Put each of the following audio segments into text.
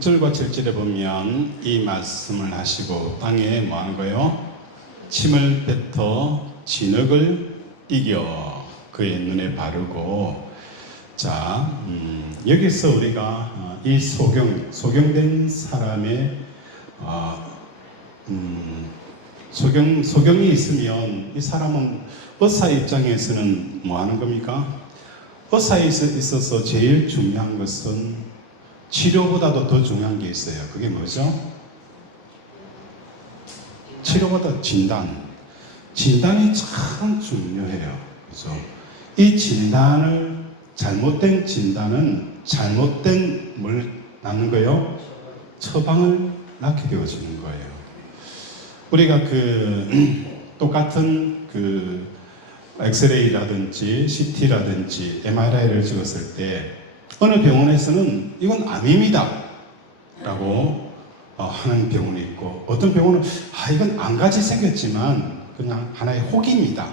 6절과 7절에 보면 이 말씀을 하시고 땅에 뭐 하는 거예요? 침을 뱉어 진흙을 이겨 그의 눈에 바르고. 자, 여기서 우리가 이 소경된 사람의 소경이 있으면 이 사람은 의사의 입장에서는 뭐 하는 겁니까? 의사에 있어서 제일 중요한 것은 치료보다도 더 중요한 게 있어요. 그게 뭐죠? 치료보다 진단이 참 중요해요. 그죠? 이 잘못된 진단은 잘못된 뭘 낳는 거예요? 처방을 낳게 되어지는 거예요. 우리가 똑같은 엑스레이라든지 CT라든지 MRI를 찍었을 때 어느 병원에서는 이건 암입니다 라고 하는 병원이 있고, 어떤 병원은 이건 암같이 생겼지만 그냥 하나의 혹입니다,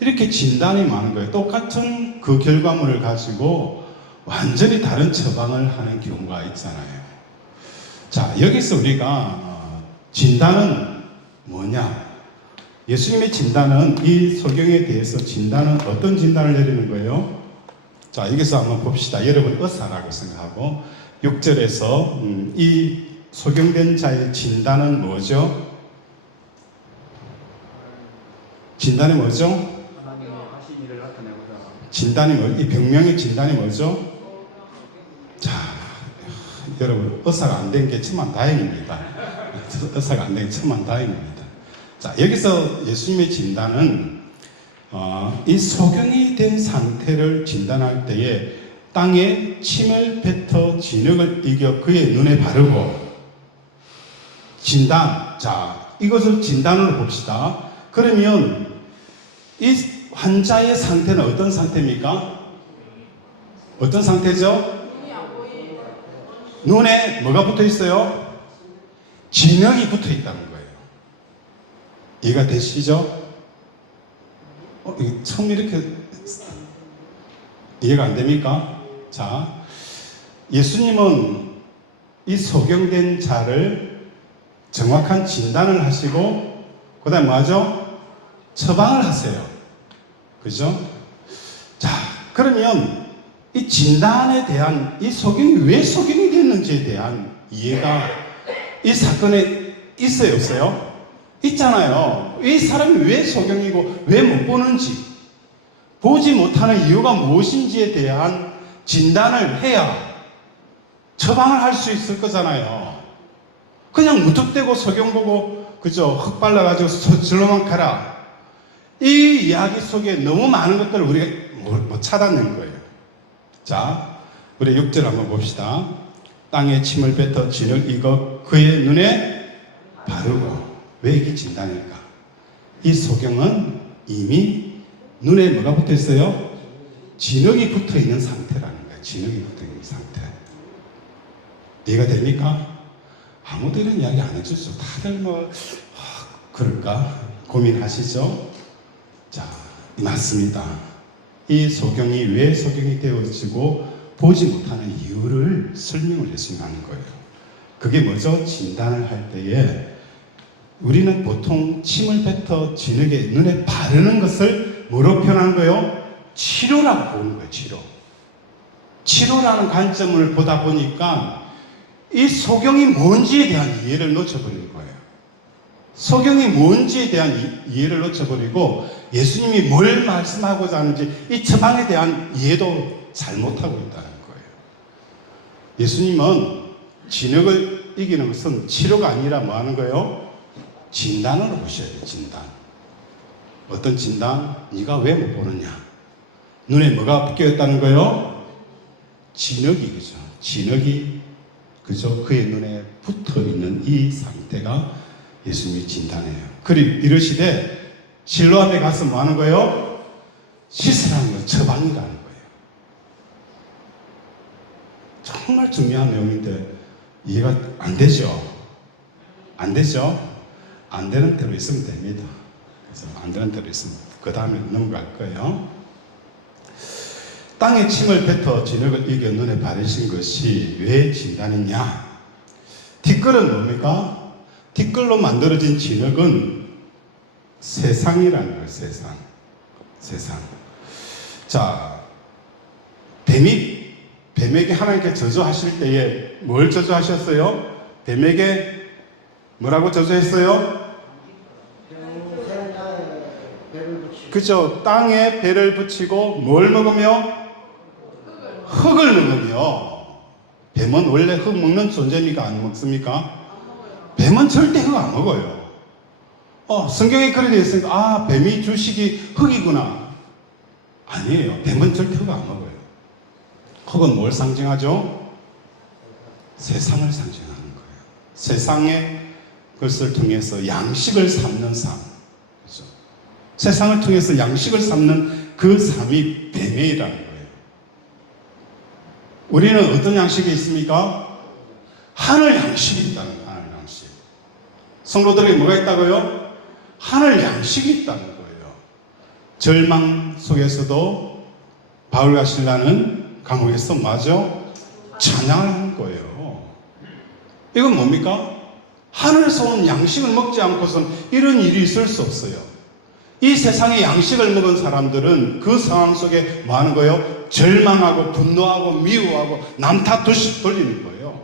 이렇게 진단이 많은 거예요. 똑같은 그 결과물을 가지고 완전히 다른 처방을 하는 경우가 있잖아요. 자, 여기서 우리가 진단은 뭐냐? 예수님의 진단은, 이 소경에 대해서 진단은 어떤 진단을 내리는 거예요? 자, 여기서 한번 봅시다. 여러분 의사라고 생각하고 6절에서 이 소경된 자의 진단은 뭐죠? 진단이 뭐죠? 이 병명의 진단이 뭐죠? 자, 여러분 의사가 안 된 게 천만 다행입니다. 의사가 안 된 게 천만 다행입니다. 자, 여기서 예수님의 진단은 이 소경이 된 상태를 진단할 때에 땅에 침을 뱉어 진흙을 이겨 그의 눈에 바르고. 진단. 자, 이것을 진단으로 봅시다. 그러면 이 환자의 상태는 어떤 상태입니까? 어떤 상태죠? 눈에 뭐가 붙어 있어요? 진흙이 붙어 있다는 거예요. 이해가 되시죠? 처음 이렇게 이해가 안 됩니까? 자, 예수님은 이 소경된 자를 정확한 진단을 하시고 그 다음에 뭐하죠? 처방을 하세요. 그죠? 자, 그러면 이 진단에 대한, 이 소경이 왜 소경이 됐는지에 대한 이해가 이 사건에 있어요, 없어요? 있잖아요. 이 사람이 왜 소경이고 왜 못 보는지, 보지 못하는 이유가 무엇인지에 대한 진단을 해야 처방을 할 수 있을 거잖아요. 그냥 무턱대고 소경 보고 그죠? 흙 발라가지고 절로만 가라, 이 이야기 속에 너무 많은 것들을 우리가 못 찾아낸 거예요. 자, 우리 6절 한번 봅시다. 땅에 침을 뱉어 진흙 이거 그의 눈에 바르고. 왜 이게 진단일까? 이 소경은 이미 눈에 뭐가 붙어 있어요? 진흙이 붙어 있는 상태라는 거예요. 진흙이 붙어 있는 상태. 이해가 됩니까? 아무도 이런 이야기 안 해줬어. 다들 그럴까? 고민하시죠? 자, 맞습니다. 이 소경이 왜 소경이 되어지고 보지 못하는 이유를 설명을 했으면 하는 거예요. 그게 뭐죠? 진단을 할 때에 우리는 보통 침을 뱉어 진흙에 눈에 바르는 것을 뭐로 표현하는 거예요? 치료라고 보는 거예요. 치료라는 관점을 보다 보니까 이 소경이 뭔지에 대한 이해를 놓쳐버리는 거예요. 소경이 뭔지에 대한 이해를 놓쳐버리고 예수님이 뭘 말씀하고자 하는지 이 처방에 대한 이해도 잘못하고 있다는 거예요. 예수님은 진흙을 이기는 것은 치료가 아니라 뭐 하는 거예요? 진단으로 보셔야 돼요. 진단. 어떤 진단? 네가 왜 못 보느냐? 눈에 뭐가 끼었다는 거예요? 진흙이, 그죠? 진흙이, 그죠? 그의 눈에 붙어 있는 이 상태가 예수님이 진단해요. 그리고 이르시되 실로암에 가서 뭐 하는 거예요? 씻으라는 거예요. 처방이라는 거예요. 정말 중요한 내용인데 이해가 안 되죠? 안 되죠? 안 되는 대로 있으면 됩니다. 그래서 안 되는 대로 있으면 그 다음에 넘어갈 거예요. 땅에 침을 뱉어 진흙을 이겨 눈에 바르신 것이 왜 진단이냐? 티끌은 뭡니까? 티끌로 만들어진 진흙은 세상이라는 거예요. 세상. 자, 뱀에게 하나님께 저주하실 때에 뭘 저주하셨어요? 뱀에게 뭐라고 저주했어요? 그죠? 땅에 배를 붙이고 뭘 먹으며? 흙을 먹으며. 뱀은 원래 흙 먹는 존재입니까? 안 먹습니까? 뱀은 절대 흙 안 먹어요. 성경에 그렇게 되어 있으니까 뱀이 주식이 흙이구나. 아니에요. 뱀은 절대 흙 안 먹어요. 흙은 뭘 상징하죠? 세상을 상징하는 거예요. 세상의 것을 통해서 양식을 삼는 삶. 그렇죠? 세상을 통해서 양식을 삼는 그 삶이 뱀이라는 거예요. 우리는 어떤 양식이 있습니까? 하늘 양식이 있다는 거예요. 하늘 양식. 성도들에게 뭐가 있다고요? 하늘 양식이 있다는 거예요. 절망 속에서도 바울과 실라는 감옥에서 마저 찬양을 하는 거예요. 이건 뭡니까? 하늘에서 온 양식을 먹지 않고선 이런 일이 있을 수 없어요. 이 세상의 양식을 먹은 사람들은 그 상황 속에 뭐 하는 거예요? 절망하고 분노하고 미워하고 남 탓 돌리는 거예요.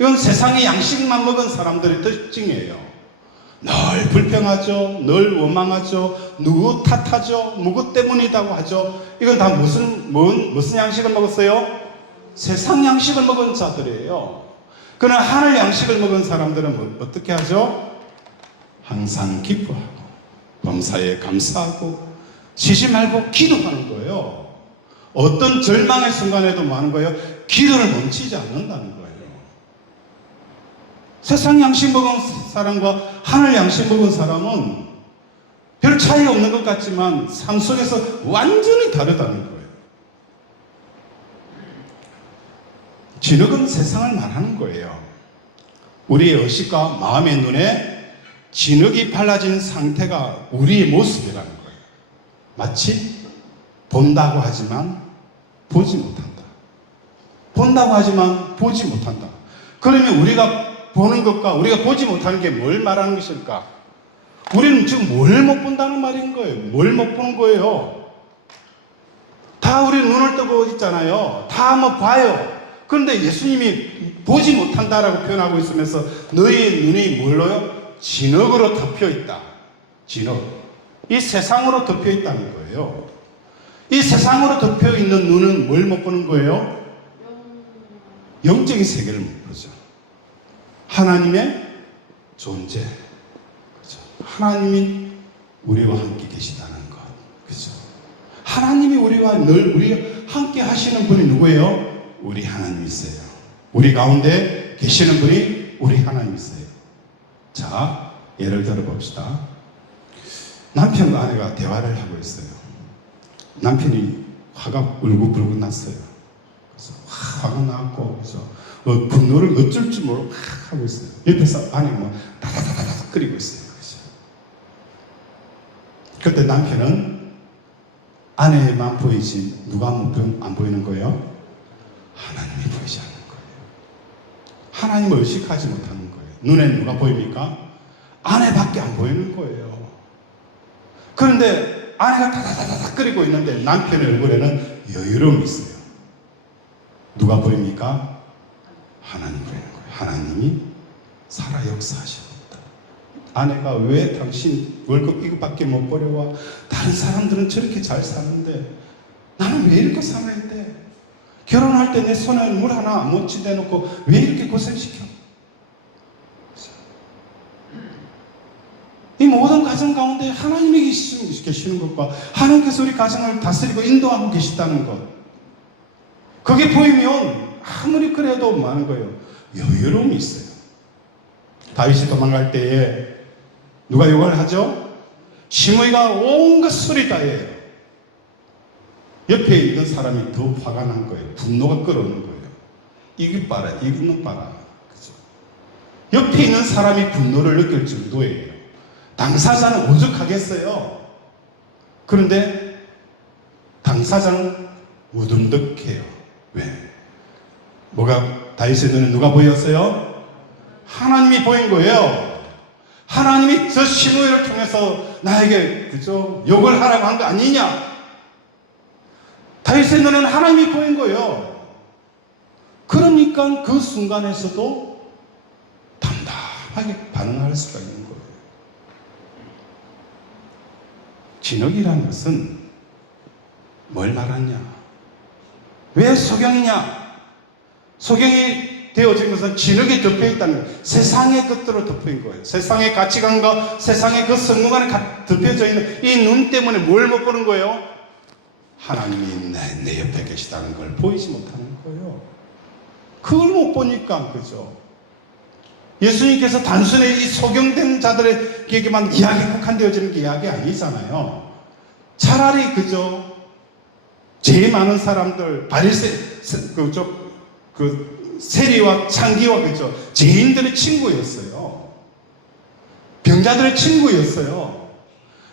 이건 세상의 양식만 먹은 사람들의 특징이에요. 늘 불평하죠. 늘 원망하죠. 누구 탓하죠. 누구 때문이라고 하죠. 이건 다 무슨 양식을 먹었어요? 세상 양식을 먹은 자들이에요. 그러나 하늘 양식을 먹은 사람들은 어떻게 하죠? 항상 기뻐하고 범사에 감사하고 쉬지 말고 기도하는 거예요. 어떤 절망의 순간에도 뭐 하는 거예요? 기도를 멈추지 않는다는 거예요. 세상 양식 먹은 사람과 하늘 양식 먹은 사람은 별 차이 없는 것 같지만 삶 속에서 완전히 다르다는 거예요. 진흙은 세상을 말하는 거예요. 우리의 의식과 마음의 눈에 진흙이 발라진 상태가 우리의 모습이라는 거예요. 마치 본다고 하지만 보지 못한다. 본다고 하지만 보지 못한다. 그러면 우리가 보는 것과 우리가 보지 못하는 게 뭘 말하는 것일까? 우리는 지금 뭘 못 본다는 말인 거예요. 뭘 못 보는 거예요. 다 우리 눈을 뜨고 있잖아요. 다 한번 봐요. 그런데 예수님이 보지 못한다라고 표현하고 있으면서 너희의 눈이 뭘로요? 진흙으로 덮여 있다. 진흙. 이 세상으로 덮여 있다는 거예요. 이 세상으로 덮여 있는 눈은 뭘 못 보는 거예요? 영적인 세계를 못 보죠. 하나님의 존재. 그렇죠? 하나님이 우리와 함께 계시다는 것. 그렇죠? 하나님이 우리와 함께 하시는 분이 누구예요? 우리 하나님이세요. 우리 가운데 계시는 분이 우리 하나님이세요. 자, 예를 들어 봅시다. 남편과 아내가 대화를 하고 있어요. 남편이 화가 울고불고 났어요. 그래서 화가 나고 그래서 분노를 어쩔 줄 모르고 하고 있어요. 옆에서 아내가 뭐 다다다다다 끓이고 있어요. 그때 남편은 아내만 보이지 누가 안 보이는 거예요? 하나님이 보이지 않는 거예요. 하나님을 의식하지 못하는 거예요. 눈에 누가 보입니까? 아내밖에 안 보이는 거예요. 그런데 아내가 다다다다 끓이고 있는데 남편의 얼굴에는 여유로움이 있어요. 누가 보입니까? 하나님 보이는 거예요. 하나님이 살아 역사하십니다. 아내가 왜 당신 월급 이것밖에 못 벌여와? 다른 사람들은 저렇게 잘 사는데 나는 왜 이렇게 살아야 돼? 결혼할 때 내 손에 물 하나 못 지대놓고 왜 이렇게 고생시켜? 이 모든 가정 가운데 하나님이 계시는 것과 하나님께서 우리 가정을 다스리고 인도하고 계시다는 것, 그게 보이면 아무리 그래도 많은 거예요. 여유로움이 있어요. 다윗이 도망갈 때에 누가 욕을 하죠? 시므이가 온갖 소리 다 해요. 옆에 있는 사람이 더 화가 난 거예요. 분노가 끓어오는 거예요. 이것 봐라, 이것 봐라. 그죠? 옆에 있는 사람이 분노를 느낄 정도예요. 당사자는 오죽하겠어요. 그런데 당사자는 무덤덕해요. 왜? 뭐가 다윗의 눈에 누가 보였어요? 하나님이 보인 거예요. 하나님이 저 시므이를 통해서 나에게 그죠? 욕을 하라고 한 거 아니냐? 다윗의 눈에는 하나님이 보인 거예요. 그러니까 그 순간에서도 담담하게 반응할 수가 있는 거예요. 진흙이라는 것은 뭘 말하냐? 왜 소경이냐? 소경이 되어진 것은 진흙에 덮여 있다는 거예요. 세상의 것들로 덮여 있는 거예요. 세상의 가치관과 세상의 그 성공관에 덮여져 있는 이 눈 때문에 뭘 못 보는 거예요? 하나님이 내 옆에 계시다는 걸 보이지 못하는 거예요. 그걸 못 보니까 그죠? 예수님께서 단순히 이 소경된 자들에게만 이야기에 국한되어지는 게 이야기 아니잖아요. 차라리 그죠? 제일 많은 사람들 세리와 창기와 그죠? 죄인들의 친구였어요. 병자들의 친구였어요.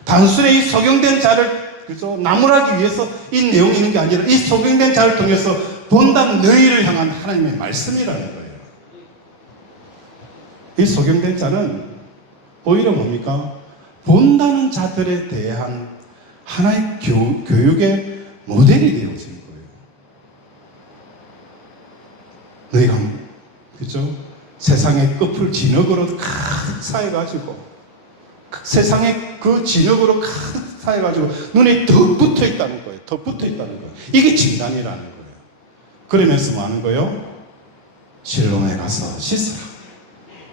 단순히 이 소경된 자를 그죠? 나무라기 위해서 이 내용이 있는 게 아니라 이 소경된 자를 통해서 본다는 너희를 향한 하나님의 말씀이라는 거예요. 이 소경된 자는 오히려 뭡니까? 본다는 자들에 대한 하나의 교육의 모델이 되어진 거예요. 너희가 그죠? 세상의 끝을 진흙으로 가득 쌓여가지고 세상의 그 진흙으로 가득 쌓여가지고 눈에 더 붙어 있다는 거예요. 더 붙어 있다는 거예요. 이게 진단이라는 거예요. 그러면서 뭐 하는 거예요? 실로에 가서 씻으라.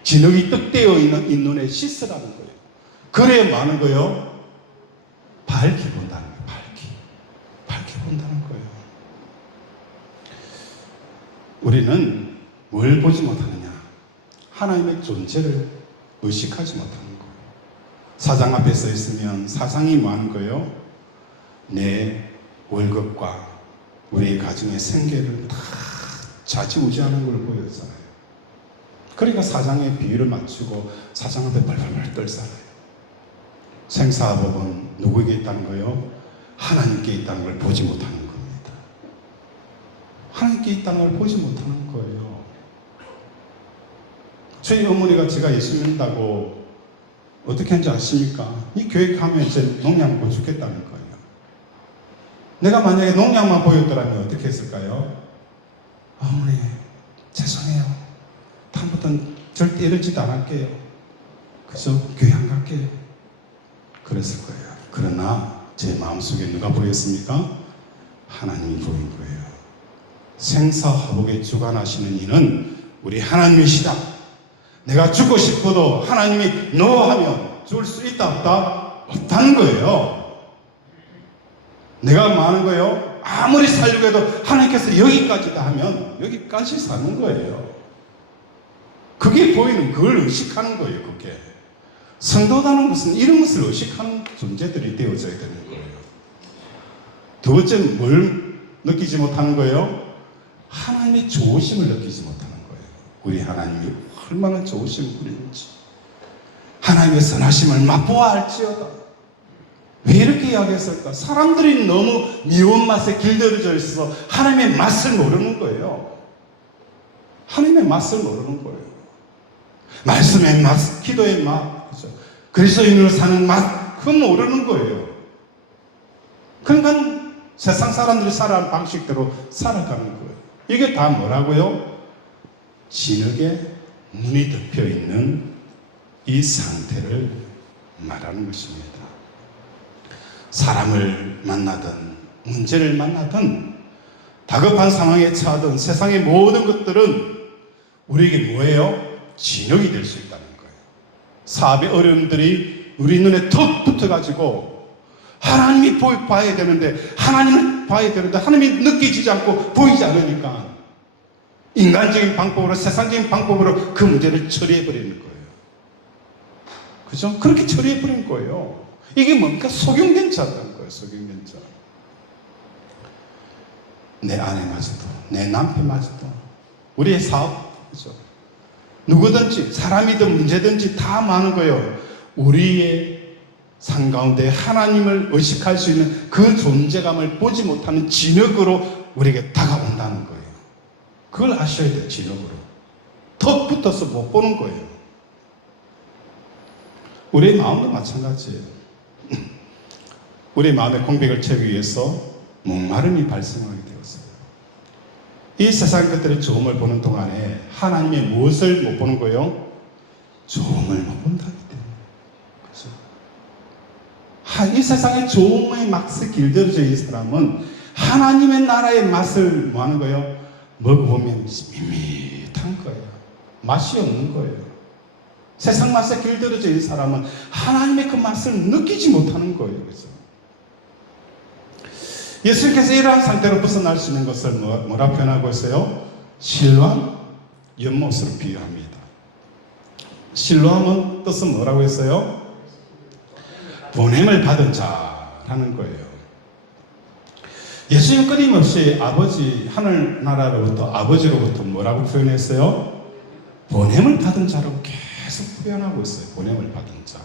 진흙이 떡되어 있는 이 눈에 씻으라는 거예요. 그래야 뭐 하는 거예요? 밝게 본다는 거예요. 밝게 본다는 거예요. 우리는 뭘 보지 못하느냐? 하나님의 존재를 의식하지 못하는 거예요. 사장 앞에 서 있으면 사장이 뭐 하는 거예요? 내 월급과 우리 가정의 생계를 다 좌지우지하는 걸 보여주잖아요. 그러니까 사장의 비율을 맞추고 사장 앞에 발발발 떨잖아요. 생사법은 누구에게 있다는 거예요? 하나님께 있다는 걸 보지 못하는 겁니다. 하나님께 있다는 걸 보지 못하는 거예요. 저희 어머니가 제가 예수 믿는다고 어떻게 하는지 아십니까? 이 교회 가면 제 농약 못 죽겠다는 거예요. 내가 만약에 농약만 보였더라면 어떻게 했을까요? 어머니 죄송해요. 다음부터는 절대 이런 짓 안 할게요. 그죠? 교회 안 갈게요. 그랬을 거예요. 그러나 제 마음속에 누가 보였습니까? 하나님이 보인 거예요. 생사화복에 주관하시는 이는 우리 하나님이시다. 내가 죽고 싶어도 하나님이 노하면 죽을 수 있다 없다? 없다는 거예요. 내가 많은 거예요. 아무리 살려고 해도 하나님께서 여기까지다 하면 여기까지 사는 거예요. 그게 보이는 그걸 의식하는 거예요. 그게 성도라는 것은 이런 것을 의식하는 존재들이 되어져야 되는 거예요. 두 번째 뭘 느끼지 못하는 거예요? 하나님의 좋으심을 느끼지 못하는 거예요. 우리 하나님이 얼마나 좋으신 분인지, 하나님의 선하심을 맛보아 알지어다. 왜 이렇게 이야기했을까? 사람들이 너무 미운 맛에 길들여져 있어서 하나님의 맛을 모르는 거예요. 하나님의 맛을 모르는 거예요. 말씀의 맛, 기도의 맛, 그죠? 그리스도인으로 사는 맛, 그건 모르는 거예요. 그러니까 세상 사람들이 살아가는 방식대로 살아가는 거예요. 이게 다 뭐라고요? 진흙에 눈이 덮여 있는 이 상태를 말하는 것입니다. 사람을 만나든 문제를 만나든 다급한 상황에 처하든 세상의 모든 것들은 우리에게 뭐예요? 진흙이 될 수 있다는 거예요. 사업의 어려움들이 우리 눈에 턱 붙어가지고 하나님이 봐야 되는데 하나님이 느껴지지 않고 보이지 않으니까 인간적인 방법으로 세상적인 방법으로 그 문제를 처리해버리는 거예요. 그죠? 그렇게 처리해버린 거예요. 이게 뭡니까? 소경된 자라는 거예요. 소경된 자. 내 아내마저도 내 남편마저도 우리의 사업, 그죠? 누구든지 사람이든 문제든지 다 많은 거예요. 우리의 삶 가운데 하나님을 의식할 수 있는 그 존재감을 보지 못하는 진흙으로 우리에게 다가온다는 거예요. 그걸 아셔야 돼요. 진흙으로 턱 붙어서 못 보는 거예요. 우리의 마음도 마찬가지예요. 우리의 마음의 공백을 채우기 위해서 목마름이 발생하게 되었어요. 이 세상 것들의 좋음을 보는 동안에 하나님의 무엇을 못 보는 거예요? 좋음을 못 본다기 때문에. 그렇죠? 이 세상의 좋음의 맛에 길들여져 이 사람은 하나님의 나라의 맛을 뭐 하는 거예요? 먹어보면 밋밋한 거예요. 맛이 없는 거예요. 세상 맛에 길들여져 이 사람은 하나님의 그 맛을 느끼지 못하는 거예요. 그렇죠? 예수님께서 이러한 상태로 벗어날 수 있는 것을 뭐라 표현하고 있어요? 실로암 연못으로 비유합니다. 실로암은 뜻은 뭐라고 했어요? 보냄을 받은 자라는 거예요. 예수님 끊임없이 아버지 하늘나라로부터 아버지로부터 뭐라고 표현했어요? 보냄을 받은 자라고 계속 표현하고 있어요. 보냄을 받은 자.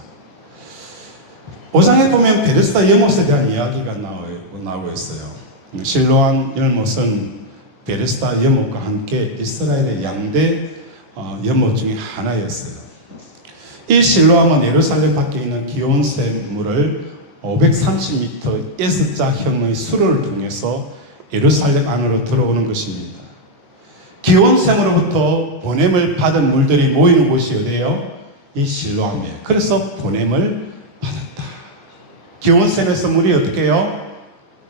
5장에 보면 베데스다 연못에 대한 이야기가 나오고 있어요. 실로암 연못은 베데스다 연못과 함께 이스라엘의 양대 연못 중에 하나였어요. 이 실로암은 예루살렘 밖에 있는 기온샘 물을 530m S자형의 수로를 통해서 예루살렘 안으로 들어오는 것입니다. 기온샘으로부터 보냄을 받은 물들이 모이는 곳이 어디예요? 이 실로암이에요. 그래서 보냄을 받았다. 기온샘에서 물이 어떻게 해요?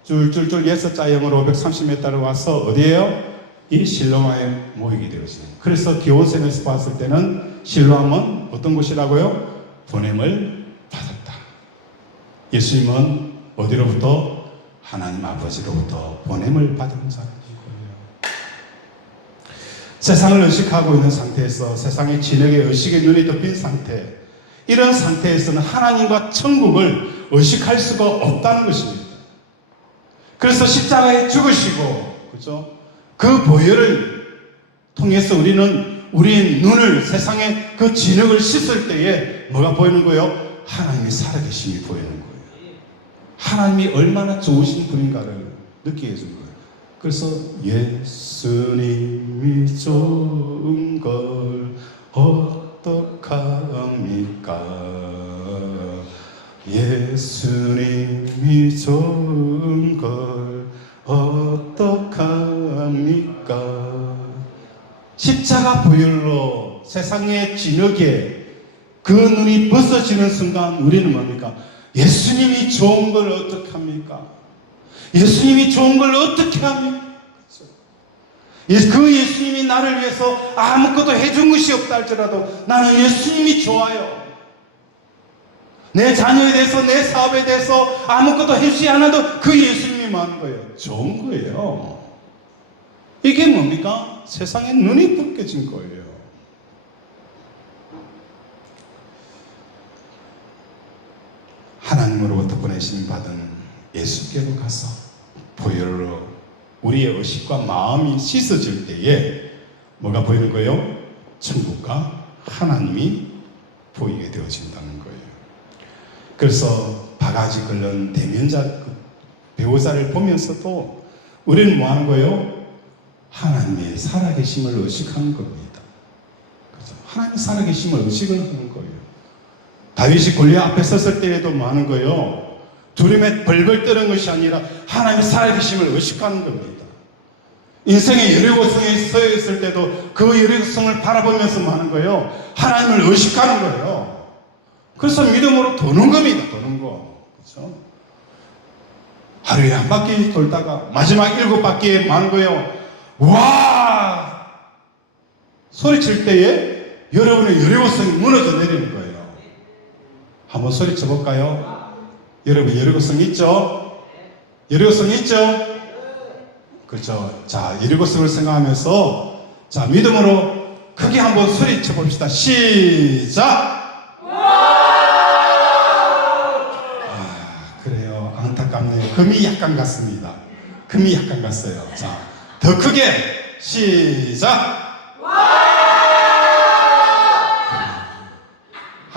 줄줄줄 S자형으로 530m로 와서 어디예요? 이 실로암에 모이게 되었어요. 그래서 기온샘에서 봤을 때는 실로암은 어떤 곳이라고요? 보냄을 받았다. 예수님은 어디로부터? 하나님 아버지로부터 보냄을 받은 자라는 거예요. 세상을 의식하고 있는 상태에서 세상의 진흙에 의식의 눈이 덮인 상태, 이런 상태에서는 하나님과 천국을 의식할 수가 없다는 것입니다. 그래서 십자가에 죽으시고, 그렇죠? 그 보혈을 통해서 우리는 우리의 눈을 세상의 그 진흙을 씻을 때에 뭐가 보이는 거예요? 하나님의 살아계심이 보이는 거예요. 하나님이 얼마나 좋으신 분인가를 느끼게 해준 거예요. 그래서 예수님이 좋은 걸 어떡합니까? 예수님이 좋은 걸 어떡합니까? 십자가 보혈로 세상의 진흙에 그 눈이 벗어지는 순간 우리는 뭡니까? 예수님이 좋은 걸 어떡합니까? 예수님이 좋은 걸 어떻게 합니까? 그 예수님이 나를 위해서 아무것도 해준 것이 없다 할지라도 나는 예수님이 좋아요. 내 자녀에 대해서, 내 사업에 대해서 아무것도 해주지 않아도 그 예수님이 많은 거예요. 좋은 거예요. 이게 뭡니까? 세상에 눈이 벗겨진 거예요. 하나님으로부터 보내심 받은 예수께로 가서 보혈로 우리의 의식과 마음이 씻어질 때에 뭐가 보이는 거예요? 천국과 하나님이 보이게 되어진다는 거예요. 그래서 바가지 긁는 대면자 배우자를 보면서도 우리는 뭐 하는 거예요? 하나님의 살아계심을 의식하는 겁니다. 그래서 하나님의 살아계심을 의식을 하는 거예요. 다윗이 골리앗 앞에 섰을 때에도 뭐 하는 거예요? 두려움에 벌벌 떠는 것이 아니라 하나님의 살아계심을 의식하는 겁니다. 인생의 여리고성에 서 있을 때도 그 여리고성을 바라보면서 뭐 하는 거예요? 하나님을 의식하는 거예요. 그래서 믿음으로 도는 겁니다. 도는 거. 그렇죠? 하루에 한 바퀴 돌다가 마지막 7바퀴에 뭐 하는 거예요? 와! 소리칠 때에 여러분의 여리고성이 무너져 내리는 거예요. 한번 소리쳐 볼까요? 여러분 여리고성 있죠? 여리고성 있죠? 그렇죠. 자, 여리고성을 생각하면서 자, 믿음으로 크게 한번 소리쳐 봅시다. 시작! 그래요. 안타깝네요. 금이 약간 갔습니다. 금이 약간 갔어요. 자, 더 크게 시작!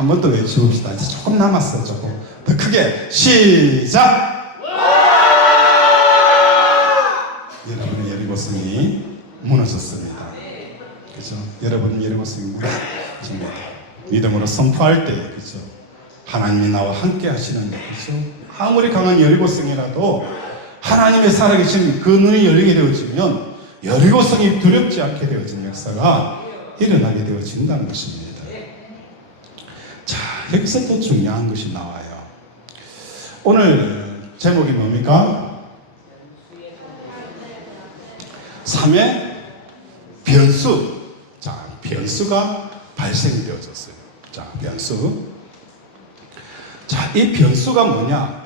한 번 더 외쳐봅시다. 이제 조금 남았어요. 조금 더 크게 시작. 여러분의 여리고성이 무너졌습니다. 그죠? 여러분 여리고성이 무너집니다. 믿음으로 선포할 때, 그죠? 하나님이 나와 함께 하시는, 그죠? 아무리 강한 여리고성이라도 하나님의 살아계신 그 눈이 열리게 되어지면 여리고성이 두렵지 않게 되어지는 역사가 일어나게 되어진다는 것입니다. 자, 여기서 또 중요한 것이 나와요. 오늘 제목이 뭡니까? 3의 변수. 자, 변수가 발생되어졌어요. 자, 변수. 자, 이 변수가 뭐냐?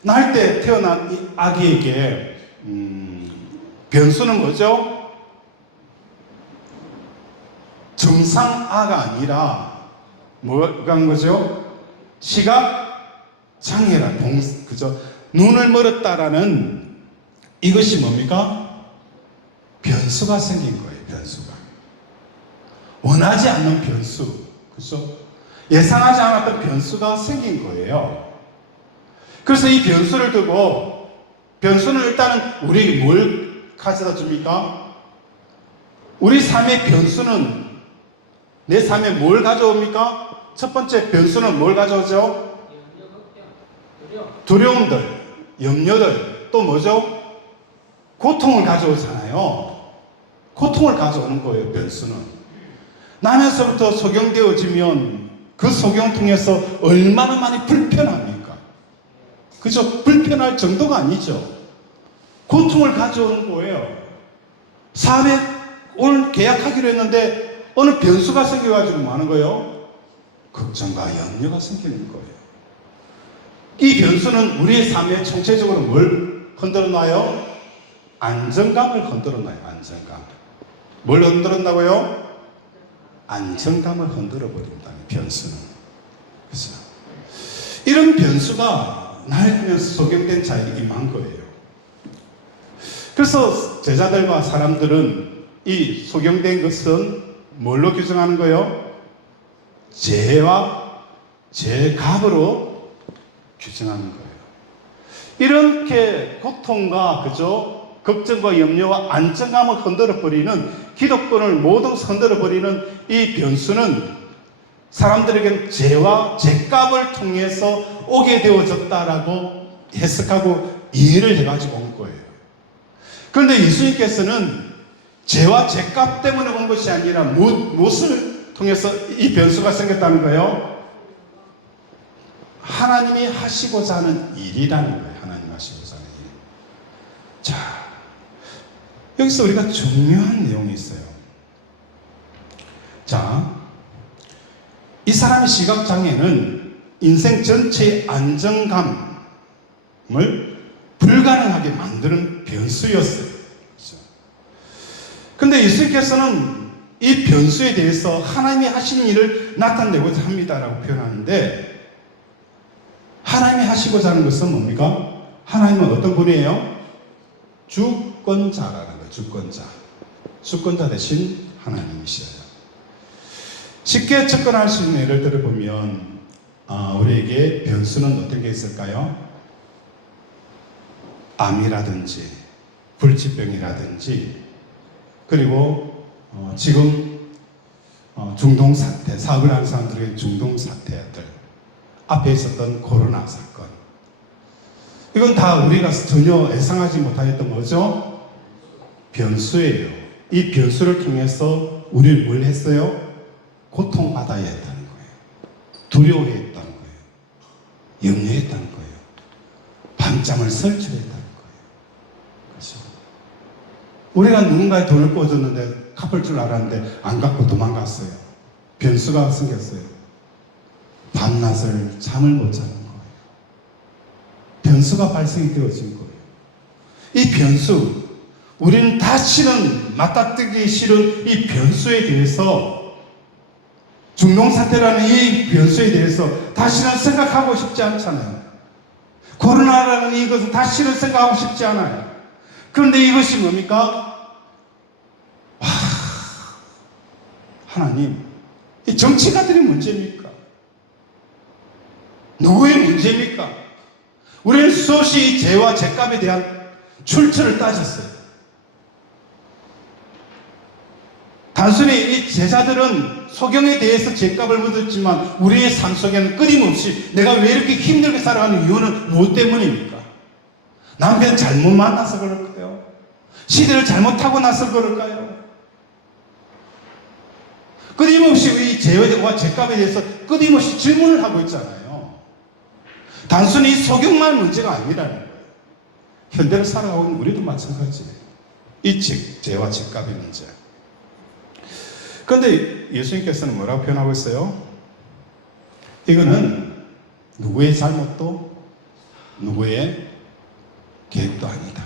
날 때 태어난 이 아기에게 변수는 뭐죠? 정상아가 아니라 뭐가 한 거죠? 시각 장애라, 그죠? 눈을 멀었다라는 이것이 뭡니까? 변수가 생긴 거예요. 변수가 원하지 않는 변수, 그죠? 예상하지 않았던 변수가 생긴 거예요. 그래서 이 변수를 두고, 변수는 일단은 우리에게 뭘 가져다 줍니까? 우리 삶의 변수는 내 삶에 뭘 가져옵니까? 첫 번째 변수는 뭘 가져오죠? 두려움들, 염려들, 또 뭐죠? 고통을 가져오잖아요. 고통을 가져오는 거예요, 변수는. 나면서부터 소경되어지면 그 소경을 통해서 얼마나 많이 불편합니까? 그죠? 불편할 정도가 아니죠. 고통을 가져오는 거예요. 사업에 오늘 계약하기로 했는데 어느 변수가 생겨가지고 뭐 하는 거예요? 걱정과 염려가 생기는 거예요. 이 변수는 우리의 삶에 총체적으로 뭘 흔들어 놔요? 안정감을 흔들어 놔요. 안정감. 뭘 흔들었다고요? 안정감을 흔들어 버린다는 변수는. 그래서 이런 변수가 날 통해서 소경된 자에게 임한 거예요. 그래서 제자들과 사람들은 이 소경된 것은 뭘로 규정하는 거예요? 죄와 죄값으로 규정하는 거예요. 이렇게 고통과, 그죠? 걱정과 염려와 안정감을 흔들어 버리는, 기독권을 모두 흔들어 버리는 이 변수는 사람들에게는 죄와 죄값을 통해서 오게 되어졌다라고 해석하고 이해를 해가지고 온 거예요. 그런데 예수님께서는 죄와 죄값 때문에 온 것이 아니라 무엇을 통해서 이 변수가 생겼다는 거예요? 하나님이 하시고자 하는 일이라는 거예요. 하나님 하시고자 하는 일. 자, 여기서 우리가 중요한 내용이 있어요. 자, 이 사람의 시각장애는 인생 전체의 안정감을 불가능하게 만드는 변수였어요. 그런데 예수님께서는 이 변수에 대해서 하나님이 하시는 일을 나타내고자 합니다라고 표현하는데, 하나님이 하시고자 하는 것은 뭡니까? 하나님은 어떤 분이에요? 주권자라는 거예요. 주권자. 주권자 대신 하나님이시여요. 쉽게 접근할 수 있는 예를 들어보면 우리에게 변수는 어떤 게 있을까요? 암이라든지 불치병이라든지, 그리고 지금 중동사태, 사업을 하는 사람들에게 중동사태들, 앞에 있었던 코로나 사건, 이건 다 우리가 전혀 예상하지 못하였던 뭐죠? 변수예요. 이 변수를 통해서 우리를 뭘 했어요? 고통받아야 했다는 거예요. 두려워했다는 거예요. 염려했다는 거예요. 밤잠을 설치했다는 거예요. 그렇죠? 우리가 누군가의 돈을 꿔줬는데 갚을 줄 알았는데 안 갚고 도망갔어요. 변수가 생겼어요. 밤낮을 잠을 못 자는 거예요. 변수가 발생이 되어진 거예요. 이 변수, 우리는 다시는 맞닥뜨리기 싫은 이 변수에 대해서, 중동사태라는 이 변수에 대해서 다시는 생각하고 싶지 않잖아요. 코로나라는 이것을 다시는 생각하고 싶지 않아요. 그런데 이것이 뭡니까? 하나님, 이 정치가들이 문제입니까? 문제입니까? 우리는 수없이 이 죄와 죄값에 대한 출처를 따졌어요. 단순히 이 제자들은 소경에 대해서 죄값을 묻었지만 우리의 삶 속에는 끊임없이 내가 왜 이렇게 힘들게 살아가는 이유는 무엇 때문입니까? 남편 잘못 만나서 그럴까요? 시대를 잘못 타고 나서 그럴까요? 끊임없이 이 죄와 죄값에 대해서 끊임없이 질문을 하고 있잖아요. 단순히 소경만 문제가 아니라는 거예요. 현대를 살아가고 있는 우리도 마찬가지예요. 이 죄와 죄값의 문제. 그런데 예수님께서는 뭐라고 표현하고 있어요? 이거는 누구의 잘못도 누구의 계획도 아니다.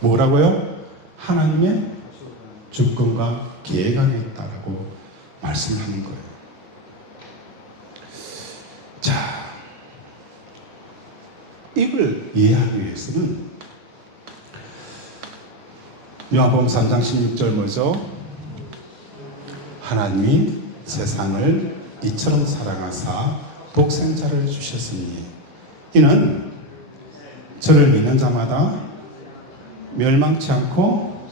뭐라고요? 하나님의 주권과 계획 안에 있다라고 말씀하는 거예요. 자, 이걸 이해하기 위해서는 요한복음 3장 16절 뭐죠? 하나님이 세상을 이처럼 사랑하사 독생자를 주셨으니 이는 저를 믿는 자마다 멸망치 않고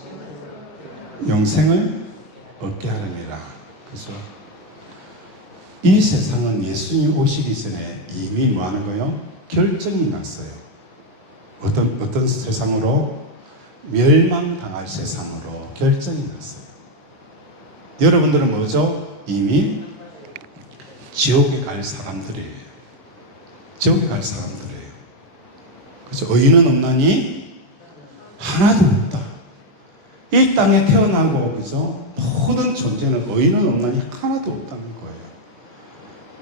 영생을 얻게 하느니라. 그래서 이 세상은 예수님 오시기 전에 이미 뭐 하는 거예요? 결정이 났어요. 어떤 세상으로? 멸망당할 세상으로 결정이 났어요. 여러분들은 뭐죠? 이미 지옥에 갈 사람들이에요. 지옥에 갈 사람들이에요. 그래서 의인은 없나니 하나도 없다. 이 땅에 태어나고 그죠? 모든 존재는 의인은 없나니 하나도 없다는 거예요.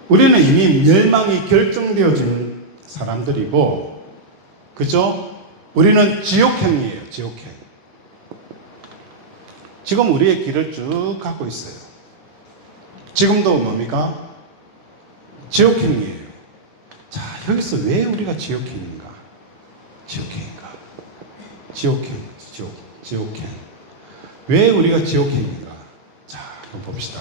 우리는 이미 멸망이 결정되어진 사람들이고, 그죠? 우리는 지옥행이에요. 지옥행. 지금 우리의 길을 쭉 가고 있어요. 지금도 뭡니까? 지옥행이에요. 자, 여기서 왜 우리가 지옥행인가? 지옥행인가? 지옥행. 왜 우리가 지옥행인가? 자, 한번 봅시다.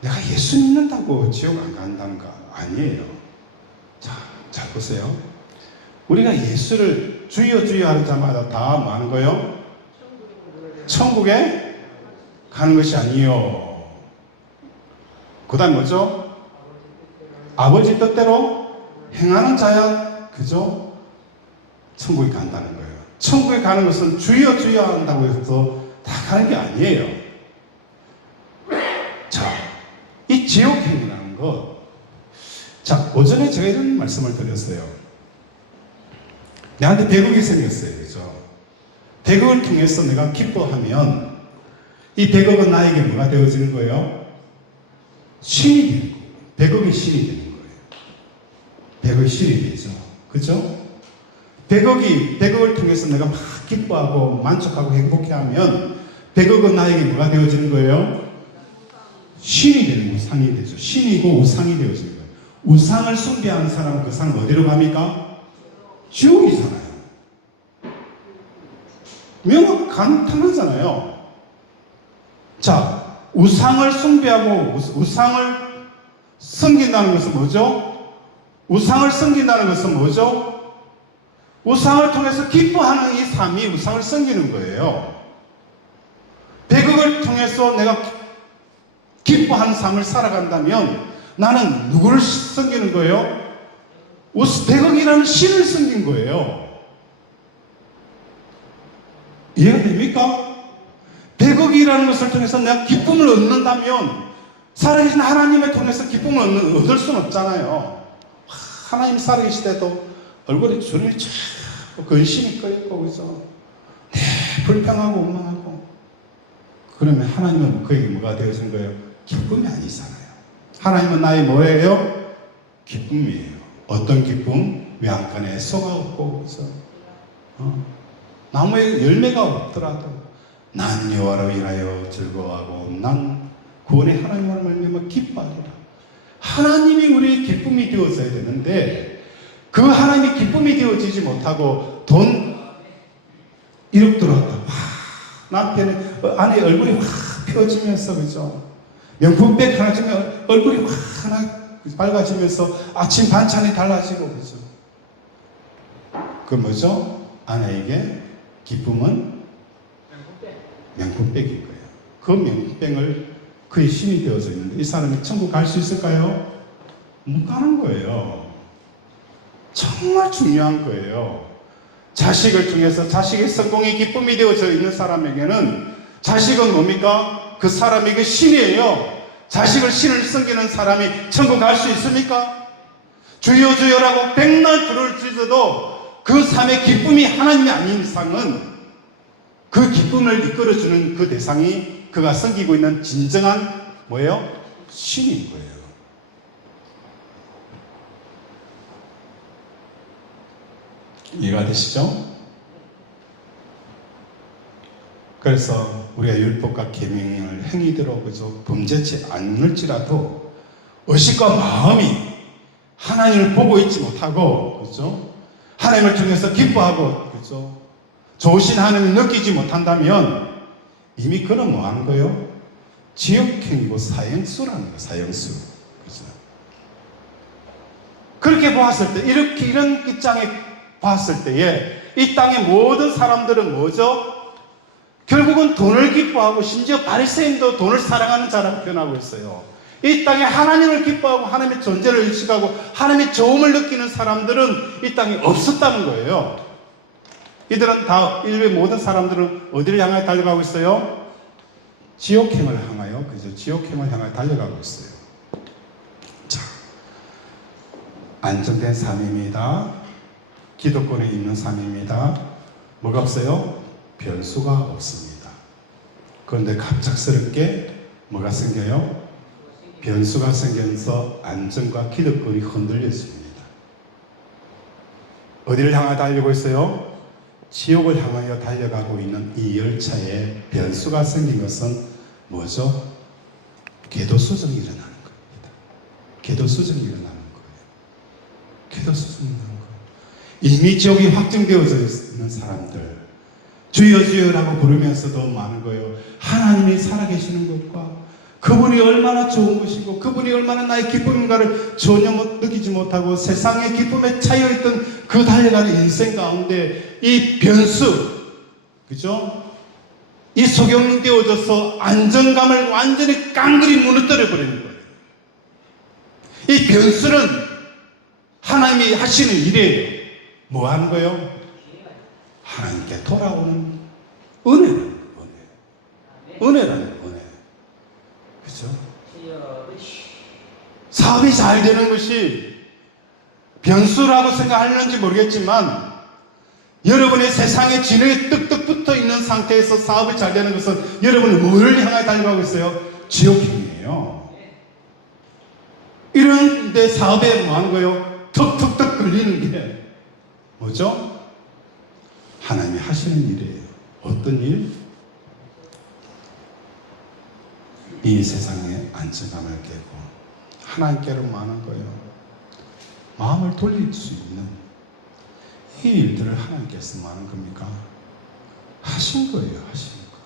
내가 예수 믿는다고 지옥 안 간다는 거 아니에요. 자, 잘 보세요. 우리가 예수를 주여 주여 하는 자마다 다 뭐 하는 거예요? 천국에 가는 것이 아니요. 그 다음 뭐죠? 아버지 뜻대로 행하는 자야, 그죠? 천국에 간다는 거예요. 천국에 가는 것은 주여 주여 한다고 해서 다 가는 게 아니에요. 자, 이 지옥행이라는 것. 자, 오전에 제가 이런 말씀을 드렸어요. 내한테 배국이 생겼어요. 그죠? 배국을 통해서 내가 기뻐하면 이 배국은 나에게 뭐가 되어지는 거예요? 신이 되는 거예요. 배국이 신이 되는 거예요. 배국이 신이 되죠. 그죠? 배국을 통해서 내가 막 기뻐하고 만족하고 행복해하면 배국은 나에게 뭐가 되어지는 거예요? 신이 되는 우상이 되죠. 신이고 우상이 되어지는 거예요. 우상을 숭배하는 사람은 그 사람 어디로 갑니까? 지옥이잖아요. 명확 간단하잖아요. 자, 우상을 숭배하고 우상을 섬긴다는 것은 뭐죠? 우상을 섬긴다는 것은 뭐죠? 우상을 통해서 기뻐하는 이 삶이 우상을 섬기는 거예요. 배국을 통해서 내가 기뻐하는 삶을 살아간다면 나는 누구를 섬기는 거예요? 배국이라는 신을 섬긴 거예요. 이해가 됩니까? 배국이라는 것을 통해서 내가 기쁨을 얻는다면 살아계신 하나님을 통해서 기쁨을 얻을 수는 없잖아요. 하나님 살아계실 때도 얼굴에 주름이 자꾸 근심이 끓고 그죠? 불평하고 원망하고 그러면 하나님은 그에게 뭐가 되어진 거예요? 기쁨이 아니잖아요. 하나님은 나의 뭐예요? 기쁨이에요. 어떤 기쁨? 외양간에 소가 없고 그죠? 나무에 열매가 없더라도 난 여호와로 인하여 즐거워하고 난 구원의 하나님을 말미암아 기뻐하리라. 하나님이 우리의 기쁨이 되어져야 되는데 그 하나님이 기쁨이 되어지지 못하고 돈 1억 들어왔다. 남편의 아내 얼굴이 확 펴지면서 그죠? 명품백 하나 주면 얼굴이 확 하나 밝아지면서 아침 반찬이 달라지고 그죠. 그 뭐죠? 아내에게 기쁨은 명품백일 거예요. 그 명품백을 그의 신이 되어져 있는데 이 사람이 천국 갈 수 있을까요? 못 가는 거예요. 정말 중요한 거예요. 자식을 통해서 자식의 성공의 기쁨이 되어져 있는 사람에게는 자식은 뭡니까? 그 사람에게 신이에요. 자식을 신을 섬기는 사람이 천국 갈 수 있습니까? 주여 주여라고 백날 부를 지어도 그 삶의 기쁨이 하나님이 아닌 이상은 그 기쁨을 이끌어주는 그 대상이 그가 섬기고 있는 진정한 뭐예요? 신인 거예요. 이해가 되시죠? 그래서 우리가 율법과 계명을 행위대로 그저 범죄치 않을지라도 의식과 마음이 하나님을 보고 있지 못하고 그죠? 하나님을 통해서 기뻐하고 그죠? 좋으신 하나님을 느끼지 못한다면 이미 그는 뭐 하는 거예요? 지역행위고 사형수라는 거예요. 사형수. 그죠? 그렇게 보았을 때 이런 입장에 봤을 때에 이 땅의 모든 사람들은 뭐죠? 결국은 돈을 기뻐하고 심지어 바리새인도 돈을 사랑하는 자라고 표현하고 있어요. 이 땅에 하나님을 기뻐하고 하나님의 존재를 의식하고 하나님의 좋음을 느끼는 사람들은 이 땅에 없었다는 거예요. 이들은 다 인류의 모든 사람들은 어디를 향해 달려가고 있어요? 지옥행을 향하여 그죠? 지옥행을 향해 달려가고 있어요. 자, 안정된 삶입니다. 기득권에 있는 삶입니다. 뭐가 없어요? 변수가 없습니다. 그런데 갑작스럽게 뭐가 생겨요? 변수가 생겨서 안정과 기득권이 흔들렸습니다. 어디를 향해 달리고 있어요? 지옥을 향하여 달려가고 있는 이 열차에 변수가 생긴 것은 뭐죠? 궤도수정이 일어나는 겁니다. 궤도수정이 일어나는 거예요. 궤도수정이 일어나는 거예요. 이미 지옥이 확정되어져 있는 사람들, 주여 주여라고 부르면서도 많은 거예요. 하나님이 살아계시는 것과 그분이 얼마나 좋은 것이고 그분이 얼마나 나의 기쁨인가를 전혀 느끼지 못하고 세상의 기쁨에 차여있던 그 달려가는 인생 가운데 이 변수, 그죠? 이 소경되어져서 안정감을 완전히 깡그리 무너뜨려 버리는 거예요. 이 변수는 하나님이 하시는 일이에요. 뭐 하는 거예요? 하나님께 돌아오는 은혜라는 은혜라는 은혜. 그죠? 사업이 잘 되는 것이 변수라고 생각하는지 모르겠지만 여러분의 세상에 진흙에 뜩뜩 붙어 있는 상태에서 사업이 잘 되는 것은 여러분이 뭐를 향해 달려가고 있어요? 지옥행이에요. 이런데 사업에 뭐 하는 거예요? 턱턱턱 걸리는 게 뭐죠? 하나님이 하시는 일이에요. 어떤 일? 이 세상의 안정감을 깨고 하나님께로 많은 거예요. 마음을 돌릴 수 있는 이 일들을 하나님께서 뭐 하는 겁니까? 하신 거예요. 하신 거.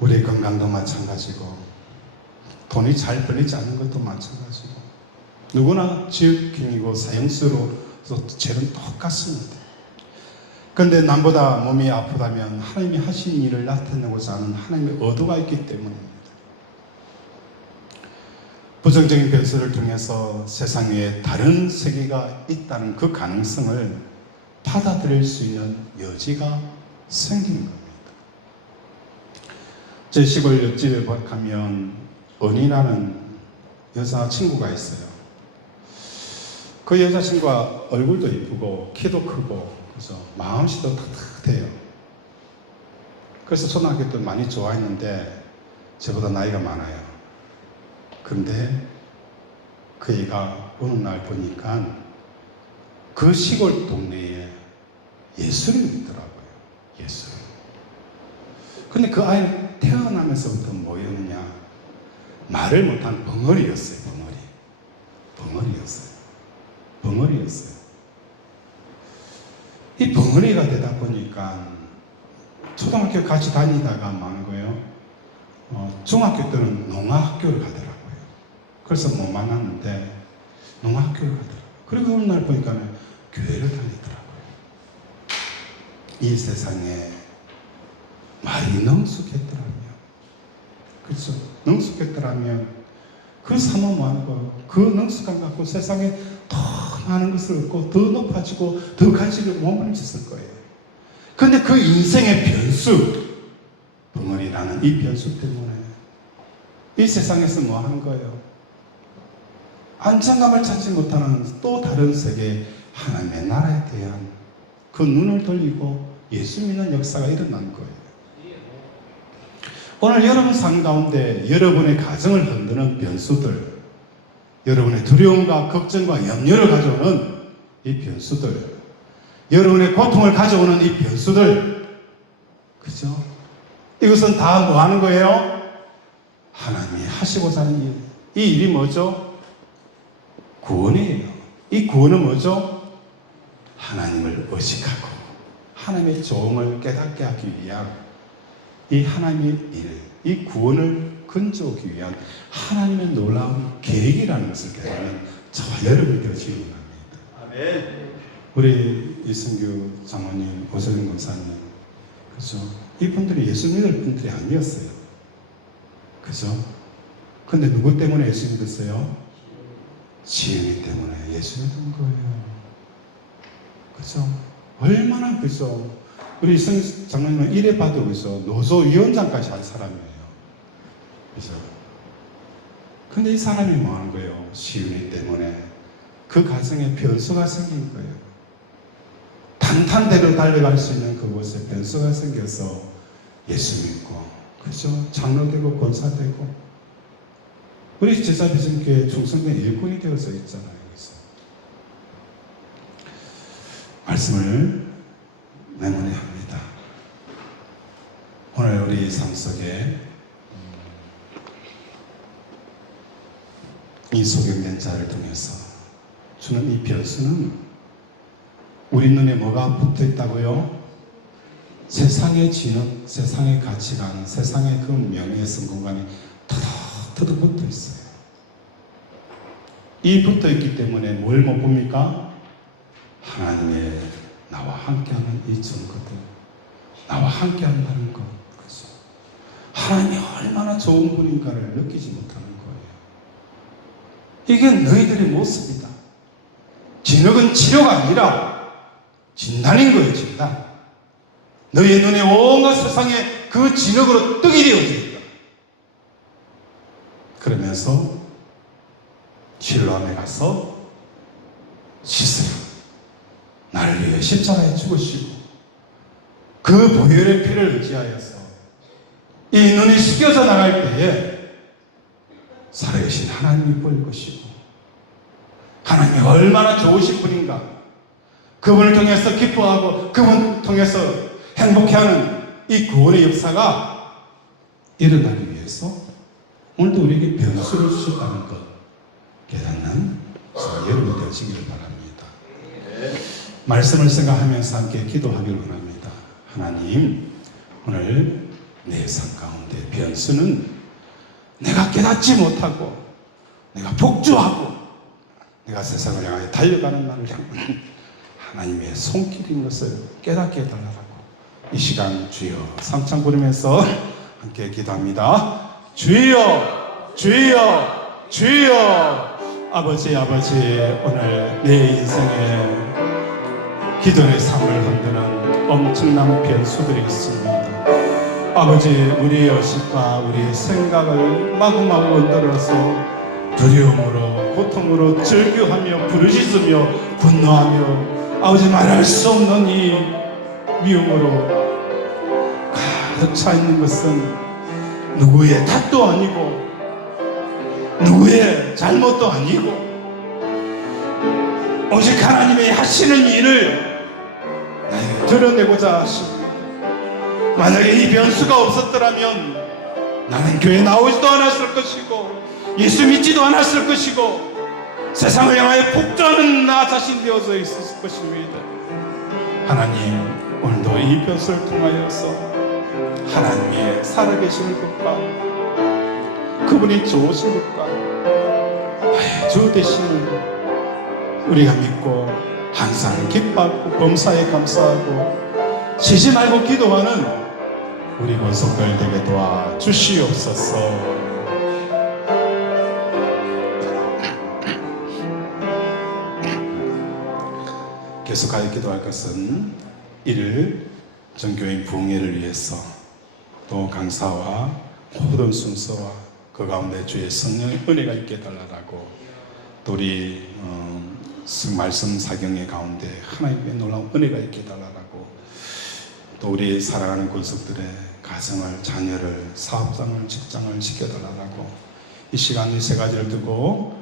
우리의 건강도 마찬가지고 돈이 잘 벌리지 않는 것도 마찬가지고 누구나 지역행위고 사형수로서 죄는 똑같습니다. 그런데 남보다 몸이 아프다면 하나님이 하신 일을 나타내고자 하는 하나님의 의도가 있기 때문입니다. 부정적인 변수를 통해서 세상 위에 다른 세계가 있다는 그 가능성을 받아들일 수 있는 여지가 생긴 겁니다. 제 시골 옆집에 가면 은이라는 여자 친구가 있어요. 그 여자친구가 얼굴도 이쁘고 키도 크고 그래서 마음씨도 탁탁해요. 그래서 초등학교 때 많이 좋아했는데 저보다 나이가 많아요. 그런데 그 애가 어느 날 보니까 그 시골 동네에 예수님이 있더라고요. 예수님. 근데 그 아이는 태어나면서부터 뭐였느냐? 말을 못한 벙어리였어요. 벙어리였어요. 이 벙어리가 되다 보니까 초등학교 같이 다니다가 많은 거예요. 중학교 때는 농아학교를 가더라고요. 그래서 못 만났는데 농아학교를 가더라고요. 그리고 어느 날 보니까 교회를 다니더라고요. 이 세상에 말이 능숙했더라면, 그렇죠? 능숙했더라면 그 삼엄한 거, 그 능숙함 갖고 세상에 더 많은 것을 얻고 더 높아지고 더 가지고 몸을 짓을 거예요. 그런데 그 인생의 변수, 벙어리라는 이 변수 때문에 이 세상에서 뭐 하는 거예요? 안정감을 찾지 못하는 또 다른 세계, 하나님의 나라에 대한 그 눈을 돌리고 예수 믿는 역사가 일어난 거예요. 오늘 여러분 삶 가운데 여러분의 가정을 흔드는 변수들, 여러분의 두려움과 걱정과 염려를 가져오는 이 변수들, 여러분의 고통을 가져오는 이 변수들, 그죠? 이것은 다 뭐 하는 거예요? 하나님이 하시고자 하는 일. 이 일이 뭐죠? 구원이에요. 이 구원은 뭐죠? 하나님을 의식하고 하나님의 종을 깨닫게 하기 위한 이 하나님의 일, 이 구원을 건져오기 위한 하나님의 놀라운 계획이라는 것을 깨닫는 저와 여러분이 되어지기 원합니다. 아멘. 우리 이승규 장모님, 오세훈 권사님, 그죠? 이분들이 예수 믿을 분들이 아니었어요. 그죠? 근데 누구 때문에 예수 믿었어요? 지은이 때문에 예수 믿은 거예요. 그죠? 얼마나, 그죠? 우리 이승규 장모님은 이래봐도, 그죠? 노조위원장까지 한 사람이에요. 그죠? 근데 이 사람이 뭐 하는 거예요? 시은이 때문에 그 가정에 변수가 생긴 거예요. 탄탄대로 달려갈 수 있는 그곳에 변수가 생겨서 예수 믿고, 그죠? 장로되고 권사되고, 우리 제자비전교회 충성된 일꾼이 되어서 있잖아요. 여기서 말씀을 메모리합니다. 오늘 우리 삶 속에 이 소경된 자를 통해서 주는 이 변수는 우리 눈에 뭐가 붙어 있다고요? 세상의 진흙, 세상의 가치관, 세상의 그 명예 성공관이 터득 붙어 있어요. 이 붙어 있기 때문에 뭘 못 봅니까? 하나님의 나와 함께하는 이 증거들, 나와 함께한다는 것, 그죠? 하나님이 얼마나 좋은 분인가를 느끼지 못하는 거예요. 이게 너희들의 모습이다. 진흙은 치료가 아니라 진단인 거예요, 진단. 너희의 눈에 온갖 세상에 그 진흙으로 떡이 되어져 있다. 그러면서 실로암에 가서 씻으라. 나를 위해 십자가에 죽으시고 그 보혈의 피를 의지하여서 이 눈이 씻겨져 나갈 때에 살아계신 하나님이 보일 것이고, 하나님이 얼마나 좋으신 분인가, 그분을 통해서 기뻐하고 그분을 통해서 행복해하는 이 구원의 역사가 일어나기 위해서 오늘도 우리에게 변수를 주셨다는 것 깨닫는 여러분 되시기를 바랍니다. 말씀을 생각하면서 함께 기도하기를 원합니다. 하나님, 오늘 내 삶 가운데 변수는 내가 깨닫지 못하고 내가 복주하고 내가 세상을 향하여 달려가는 나를 향한 하나님의 손길인 것을 깨닫게 해달라고 이 시간 주여 삼창 부르면서 함께 기도합니다. 주여, 주여, 주여. 아버지, 오늘 내 인생에 기도의 삶을 흔드는 엄청난 변수들이 있습니다. 아버지, 우리의 의식과 우리의 생각을 마구마구 흔들어서 두려움으로, 고통으로, 절규하며, 부르짖으며, 분노하며, 아버지 말할 수 없는 이 미움으로 가득 차 있는 것은 누구의 탓도 아니고 누구의 잘못도 아니고 오직 하나님의 하시는 일을 나에게 드러내고자 하십니다. 만약에 이 변수가 없었더라면 나는 교회에 나오지도 않았을 것이고 예수 믿지도 않았을 것이고 세상을 향하여 폭주하는 나 자신 되어서 있었을 것입니다. 하나님, 오늘도 이 변수를 통하여서 하나님의 살아계시는 것과 그분이 좋으신 것과 주 되심을 우리가 믿고 항상 기뻐하고 범사에 감사하고 쉬지 말고 기도하는 우리 권속들 되게 도와주시옵소서. 계속하여 기도할 것은 1일 전교인 부흥회를 위해서, 또 강사와 모든 순서와 그 가운데 주의 성령의 은혜가 있게 해달라고, 또 우리 말씀 사경의 가운데 하나님의 놀라운 은혜가 있게 해달라고, 또 우리 살아가는 권속들의 가정을, 자녀를, 사업장을, 직장을 지켜달라고, 이 시간 이 세 가지를 두고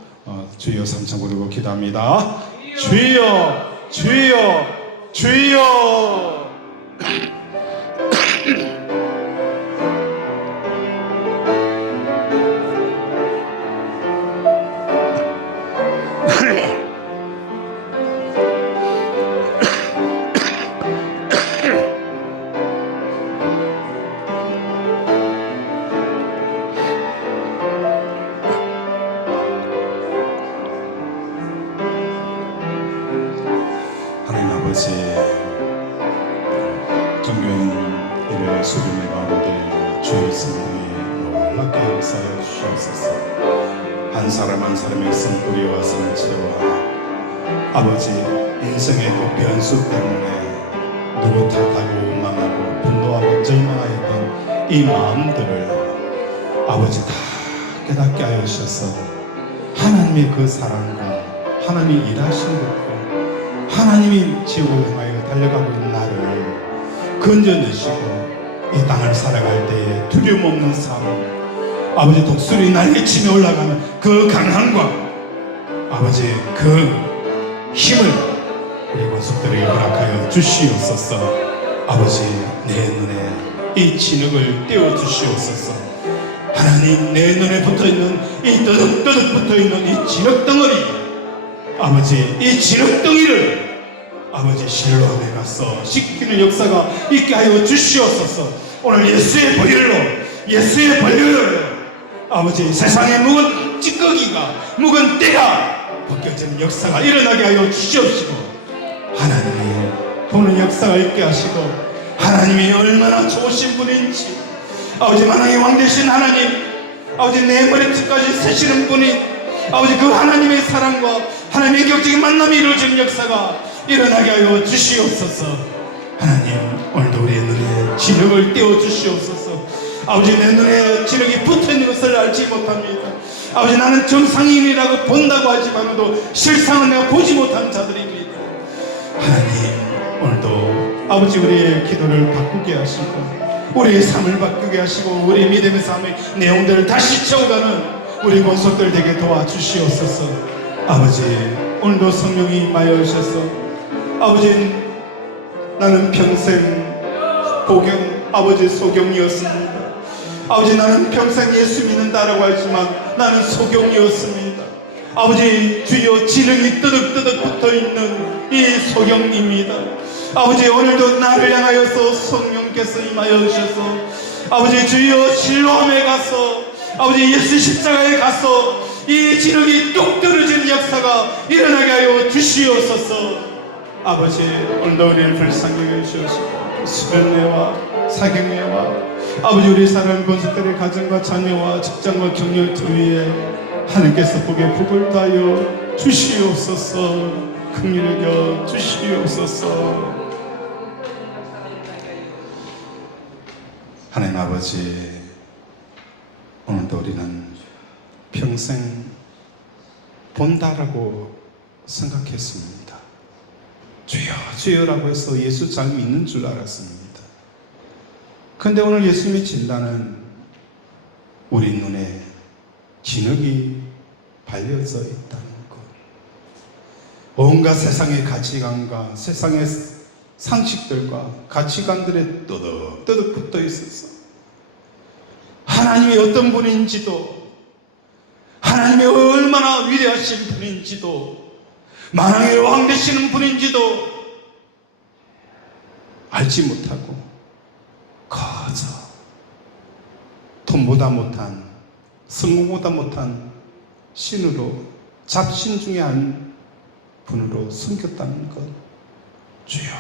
주여 삼창 부르고 기도합니다. 주여, 주여, 주여. 전교인 1회 수련회 가운데 주의 성령이 놀랍게 역사하여 주시옵소서. 한 사람 한 사람의 성뿌리와 성체와 아버지 인생의 그 변수 때문에 누구 탓하고 원망하고 분노하고 절망하였던 이 마음들을 아버지 다 깨닫게 하여 주셔서 하나님의 그 사랑과 하나님이 일하신 것과 하나님이 지옥을 향하여 달려가고 있는 나를 건져내시고 이 땅을 살아갈 때에 두려움 없는 삶, 아버지 독수리 날개치며 올라가는 그 강함과 아버지 그 힘을 우리 권속들에게 허락하여 주시옵소서. 아버지 내 눈에 이 진흙을 떼어 주시옵소서. 하나님 내 눈에 붙어있는 이 뜨득뜨득 붙어있는 이 진흙 덩어리, 아버지 이 진흙 덩이를 아버지 실로암에 가서 씻기는 역사가 있게 하여 주시옵소서. 오늘 예수의 보혈로, 예수의 보혈로 아버지 세상의 묵은 찌꺼기가, 묵은 때가 벗겨지는 역사가 일어나게 하여 주시옵시고, 하나님이 보는 역사가 있게 하시고, 하나님이 얼마나 좋으신 분인지, 아버지 만왕의 왕 되신 하나님, 아버지 내 머리끝까지 세시는 분이, 아버지 그 하나님의 사랑과 하나님의 격적인 만남이 이루어지는 역사가 일어나게 하여 주시옵소서. 하나님 오늘도 우리의 눈에 진흙을 떼어 주시옵소서. 아버지 내 눈에 진흙이 붙어있는 것을 알지 못합니다. 아버지 나는 정상인이라고 본다고 하지만도 실상은 내가 보지 못한 자들입니다. 하나님 오늘도 아버지 우리의 기도를 바꾸게 하시고 우리의 삶을 바꾸게 하시고 우리 믿음의 삶의 내용들을 다시 채워가는 우리 권속들 되게 도와주시옵소서. 아버지 오늘도 성령이 임하여 주셔서 아버지 나는 평생 복용 아버지 소경이었습니다. 아버지 나는 평생 예수 믿는다라고 하지만 나는 소경이었습니다. 아버지 주여 진흙이 뜨득뜨득 붙어있는 이 소경입니다. 아버지 오늘도 나를 향하여서 성령께서 임하여 주셔서 아버지 주여 실로암에 가서 아버지 예수 십자가에 가서 이 진흙이 뚝 떨어지는 역사가 일어나게 하여 주시옵소서. 아버지 오늘도 우리를 불쌍히 여기시옵시고 수련회와 사경회와 아버지 우리 사랑 권속들의 가정과 자녀와 직장과 경력들 위해 하나님께서 복의 복을 다하여 주시옵소서. 긍휼히 여겨 주시옵소서. 하나님 아버지 오늘도 우리는 평생 본다라고 생각했습니다. 주여 주여라고 해서 예수 잘 믿는 줄 알았습니다. 그런데 오늘 예수님의 진단은 우리 눈에 진흙이 발려져 있다는 것, 온갖 세상의 가치관과 세상의 상식들과 가치관들에 뜨득뜨득 붙어 있어서 하나님이 어떤 분인지도 하나님이 얼마나 위대하신 분인지도 만왕의 왕 되시는 분인지도 알지 못하고 거저 돈보다 못한 성공보다 못한 신으로 잡신 중에 한 분으로 섬겼다는 것 주여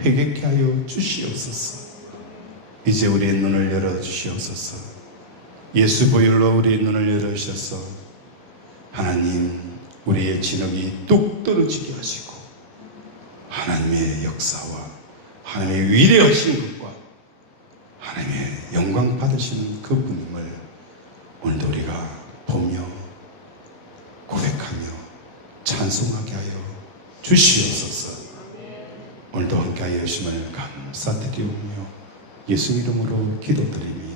회개케 하여 주시옵소서. 이제 우리의 눈을 열어주시옵소서. 예수 보혈로 우리의 눈을 열어주셔서 하나님 우리의 진흙이 뚝 떨어지게 하시고 하나님의 역사와 하나님의 위대하신 것과 하나님의 영광 받으시는 그분임을 오늘도 우리가 보며 고백하며 찬송하게 하여 주시옵소서. 오늘도 함께하여 주심을 감사드리오며 예수 이름으로 기도드리며